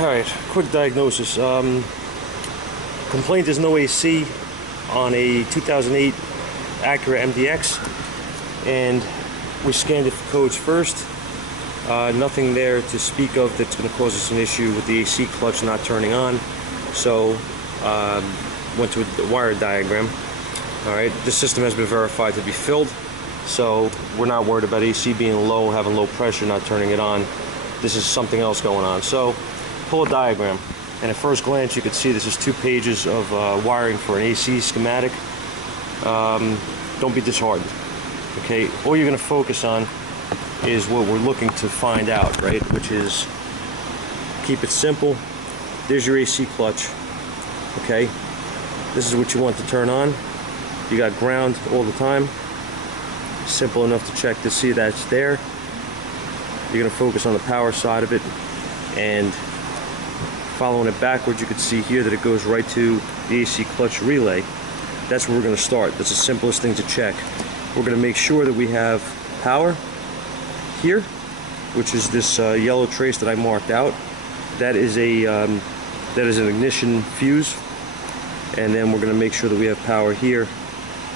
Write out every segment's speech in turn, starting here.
Alright, quick diagnosis. Complaint is no AC on a 2008 Acura MDX, and we scanned it for codes first. Nothing there to speak of that's going to cause us an issue with the AC clutch not turning on, so went to a wire diagram. Alright, this system has been verified to be filled, so we're not worried about AC being low, having low pressure, not turning it on. This is something else going on. So pull a diagram, and at first glance you can see this is 2 pages of wiring for an AC schematic. Don't be disheartened. Okay, all you're going to focus on is what we're looking to find out, right? Which is, keep it simple. There's your AC clutch. Okay, this is what you want to turn on. You got ground all the time. Simple enough to check to see that's there. You're going to focus on the power side of it, and following it backwards, you can see here that it goes right to the AC clutch relay. That's where we're going to start. That's the simplest thing to check. We're going to make sure that we have power here, which is this yellow trace that I marked out. That is an ignition fuse, and then we're going to make sure that we have power here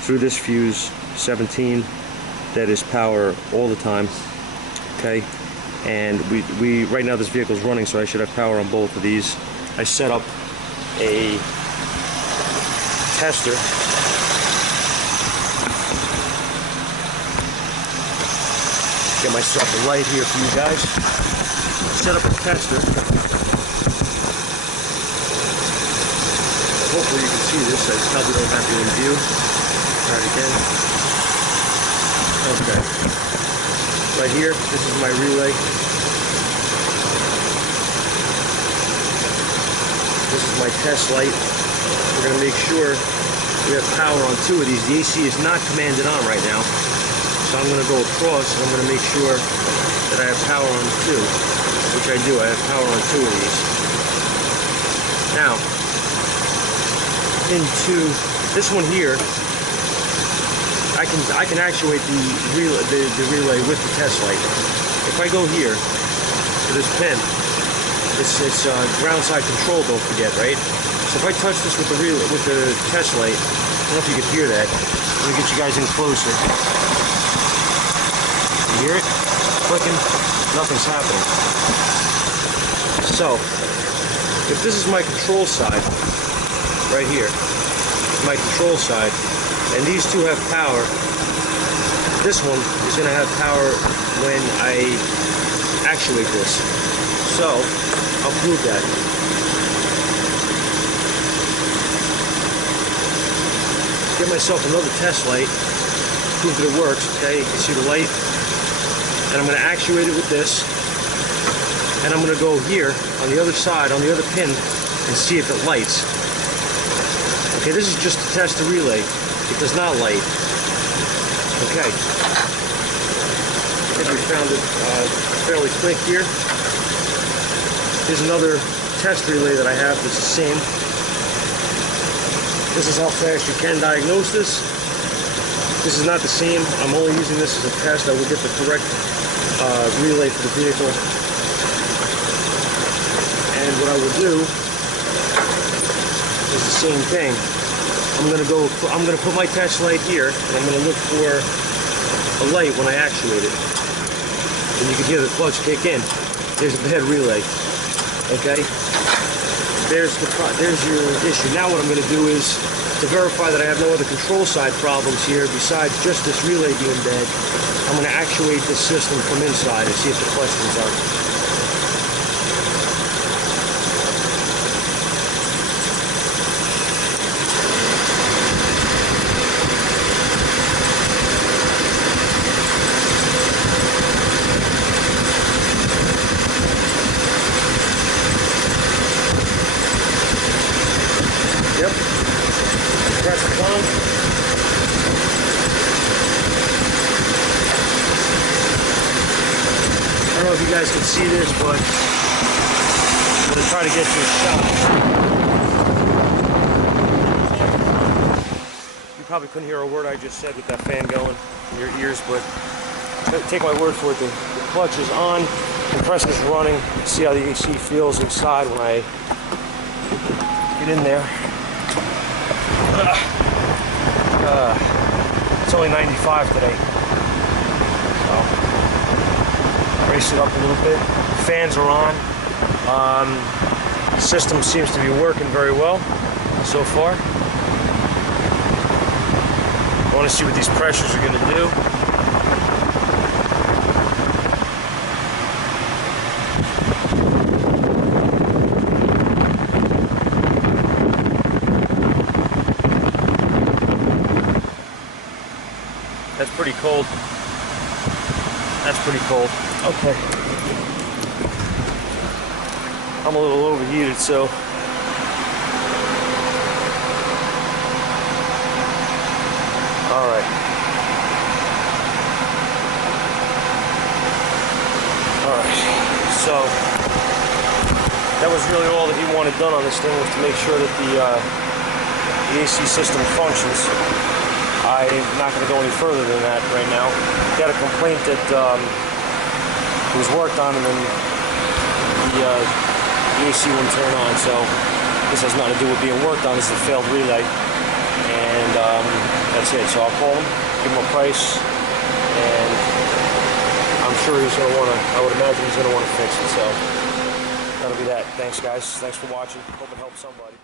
through this fuse 17. That is power all the time. Okay. And we right now this vehicle is running, so I should have power on both of these. I set up a tester. Get myself a light here for you guys. Set up a tester. Hopefully you can see this. I probably don't have it in view. Try it again. Okay. Right here, this is my relay. This is my test light. We're going to make sure we have power on 2 of these. The AC is not commanded on right now, so I'm going to go across and I'm going to make sure that I have power on 2, which I do. I have power on 2 of these. Now, into this one here, I can actuate the relay with the test light. If I go here to this pin, it's ground side control. Don't forget, right? So if I touch this with the test light, I don't know if you can hear that. Let me get you guys in closer. You hear it? Clicking. Nothing's happening. So if this is my control side, right here, my control side, and these 2 have power, this one is going to have power when I actuate this. So, I'll prove that. Get myself another test light, prove that it works, okay? You can see the light. And I'm going to actuate it with this. And I'm going to go here, on the other side, on the other pin, and see if it lights. Okay, this is just to test the relay. It does not light. Okay. I think we found it fairly quick here. Here's another test relay that I have that's the same. This is how fast you can diagnose this. This is not the same. I'm only using this as a test. I will get the correct relay for the vehicle. And what I will do is the same thing. I'm gonna put my test light here, and I'm gonna look for a light when I actuate it. And you can hear the clutch kick in. There's the head relay. Okay? There's your issue. Now what I'm gonna do is, to verify that I have no other control side problems here besides just this relay being dead, I'm gonna actuate this system from inside and see if the clutch comes on. Yep. Press it on. I don't know if you guys can see this, but I'm going to try to get you a shot. You probably couldn't hear a word I just said with that fan going in your ears, but take my word for it, the clutch is on. Compressor's running. See how the AC feels inside when I get in there. It's only 95 today. So, raise it up a little bit. Fans are on. System seems to be working very well so far. I want to see what these pressures are going to do. That's pretty cold. That's pretty cold. Okay. I'm a little overheated, so alright. So that was really all that he wanted done on this thing, was to make sure that the AC system functions. I'm not going to go any further than that right now. Got a complaint that it was worked on and then the AC wouldn't turn on, so this has nothing to do with being worked on. This is a failed relay, and that's it. So I'll call him, give him a price, and I'm sure he's going to want to, I would imagine he's going to want to fix it. So that'll be that. Thanks, guys. Thanks for watching. Hope it helps somebody.